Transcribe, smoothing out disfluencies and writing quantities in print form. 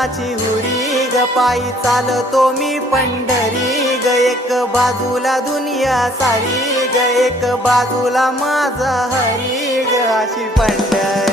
मनाची हुरी ग पायी चालतो मी पंढरी ग एक बाजूला दुनिया सारी ग एक बाजूला माझा हरी ग अशी पंढरी